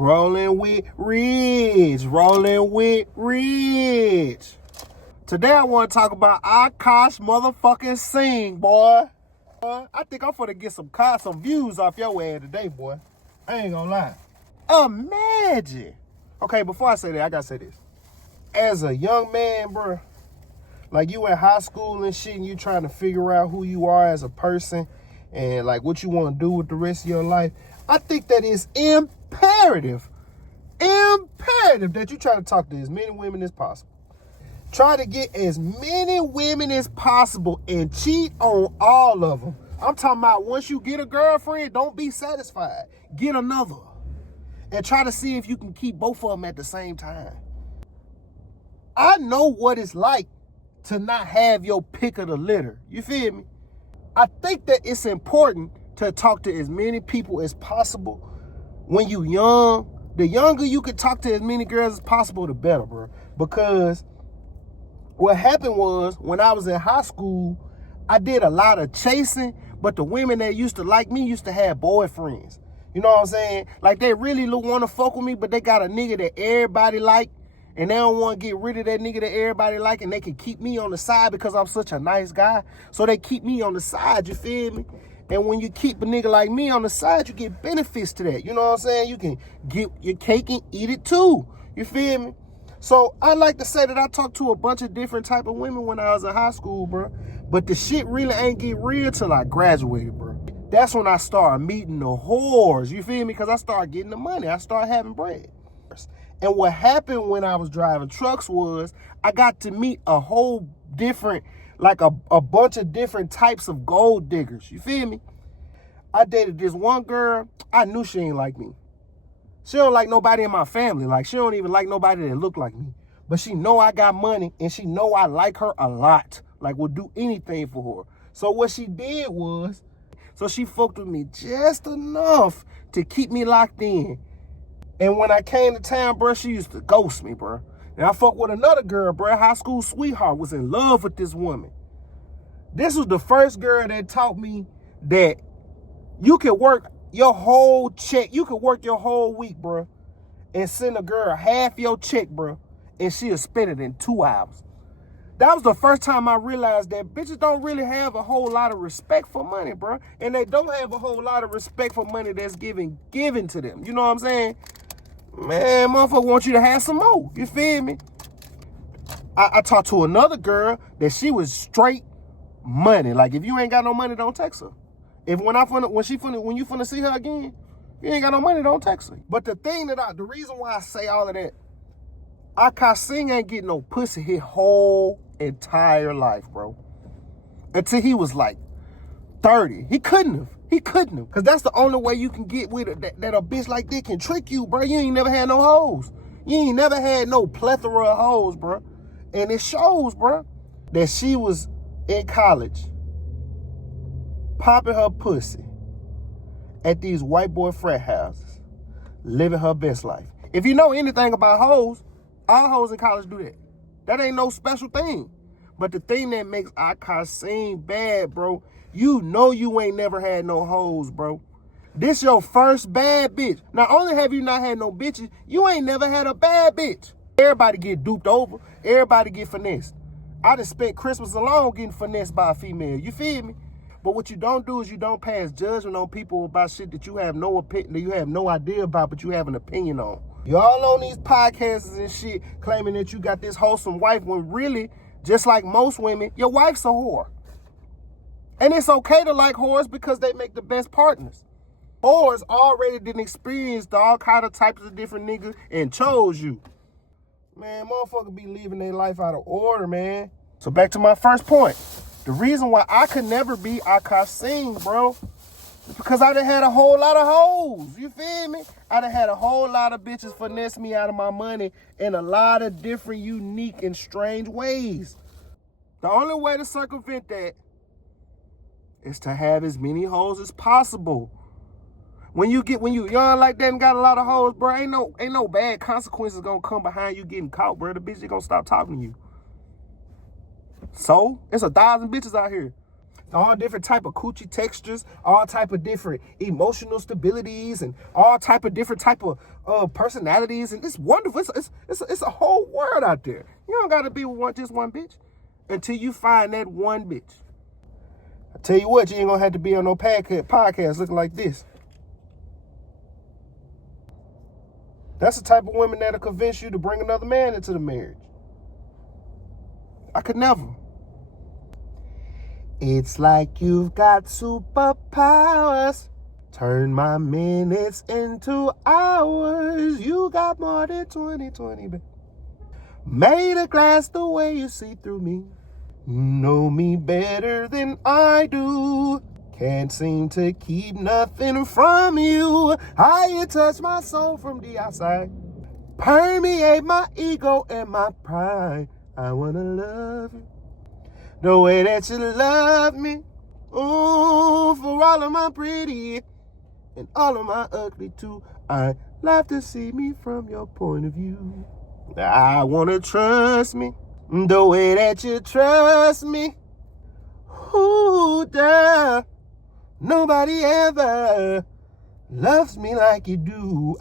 Rollin with Rich. Rollin with Rich. Today I want to talk about Akaash motherfucking Singh, boy. I think I'm finna get some views off your ass today, boy. I ain't gonna lie. Imagine. Okay, before I say that, I gotta say this. As a young man, bro, like you in high school and shit, and you trying to figure out who you are as a person and like what you want to do with the rest of your life, I think that it's imperative that you try to talk to as many women as possible. Try to get as many women as possible and cheat on all of them. I'm talking about once you get a girlfriend, don't be satisfied. Get another. And try to see if you can keep both of them at the same time. I know what it's like to not have your pick of the litter. You feel me? I think that it's important to talk to as many people as possible when you young. The younger you can talk to as many girls as possible, the better, bro. Because what happened was, when I was in high school, I did a lot of chasing, but the women that used to like me used to have boyfriends. You know what I'm saying? Like, they really want to fuck with me, but they got a nigga that everybody like, and they don't want to get rid of that nigga that everybody like, and they can keep me on the side because I'm such a nice guy. So they keep me on the side, you feel me? And when you keep a nigga like me on the side, you get benefits to that. You know what I'm saying? You can get your cake and eat it too. You feel me? So I like to say that I talked to a bunch of different type of women when I was in high school, bro. But the shit really ain't get real till I graduated, bro. That's when I started meeting the whores. You feel me? Because I started getting the money. I started having bread. And what happened when I was driving trucks was I got to meet a whole different, like a bunch of different types of gold diggers. You feel me? I dated this one girl. I knew she ain't like me. She don't like nobody in my family. Like, she don't even like nobody that look like me. But she know I got money, and she know I like her a lot. Like, would do anything for her. So what she did was, so she fucked with me just enough to keep me locked in. And when I came to town, bro, she used to ghost me, bro. And I fucked with another girl, bro. High school sweetheart, was in love with this woman. This was the first girl that taught me that you can work your whole check. You can work your whole week, bro, and send a girl half your check, bro, and she'll spend it in 2 hours. That was the first time I realized that bitches don't really have a whole lot of respect for money, bro. And they don't have a whole lot of respect for money that's given to them. You know what I'm saying? Man, motherfucker want you to have some more. You feel me? I talked to another girl that she was straight money. Like, if you ain't got no money, don't text her. When you finna see her again, if you ain't got no money, don't text her. But the reason why I say all of that, Akaash Singh ain't getting no pussy his whole entire life, bro. Until he was like 30. He couldn't have. Because that's the only way you can get with it, that a bitch like that can trick you, bro. You ain't never had no hoes. You ain't never had no plethora of hoes, bro. And it shows, bro, that she was in college popping her pussy at these white boy frat houses, living her best life. If you know anything about hoes, all hoes in college do that. That ain't no special thing. But the thing that makes Akaash Singh bad, bro, you know you ain't never had no hoes, bro. This your first bad bitch. Not only have you not had no bitches, you ain't never had a bad bitch. Everybody get duped over. Everybody get finessed. I done spent Christmas alone getting finessed by a female. You feel me? But what you don't do is you don't pass judgment on people about shit that you have no opinion, that you have no idea about, but you have an opinion on. Y'all on these podcasts and shit claiming that you got this wholesome wife when really, just like most women, your wife's a whore. And it's okay to like whores because they make the best partners. Whores already done experienced all kind of types of different niggas and chose you. Man, motherfuckers be living their life out of order, man. So back to my first point. The reason why I could never be Akaash Singh, bro, is because I done had a whole lot of hoes. You feel me? I done had a whole lot of bitches finesse me out of my money in a lot of different, unique, and strange ways. The only way to circumvent that is to have as many hoes as possible. When you young like that and got a lot of hoes, bro, ain't no bad consequences gonna come behind you getting caught, bro. The bitch is gonna stop talking to you. So, it's 1,000 bitches out here. all different type of coochie textures, all type of different emotional stabilities, and all type of different type of personalities, and it's wonderful. It's a whole world out there. You don't gotta be with just one bitch until you find that one bitch. I tell you what, you ain't gonna have to be on no podcast looking like this. That's the type of women that'll convince you to bring another man into the marriage. I could never. It's like you've got superpowers. Turn my minutes into hours. You got more than 20/20, babe. Made of glass the way you see through me. You know me better than I do. Can't seem to keep nothing from you. How you touch my soul from the outside. Permeate my ego and my pride. I wanna love you the way that you love me. Ooh, for all of my pretty and all of my ugly too. I love to see me from your point of view. I wanna trust me the way that you trust me. Ooh, duh. Nobody ever loves me like you do.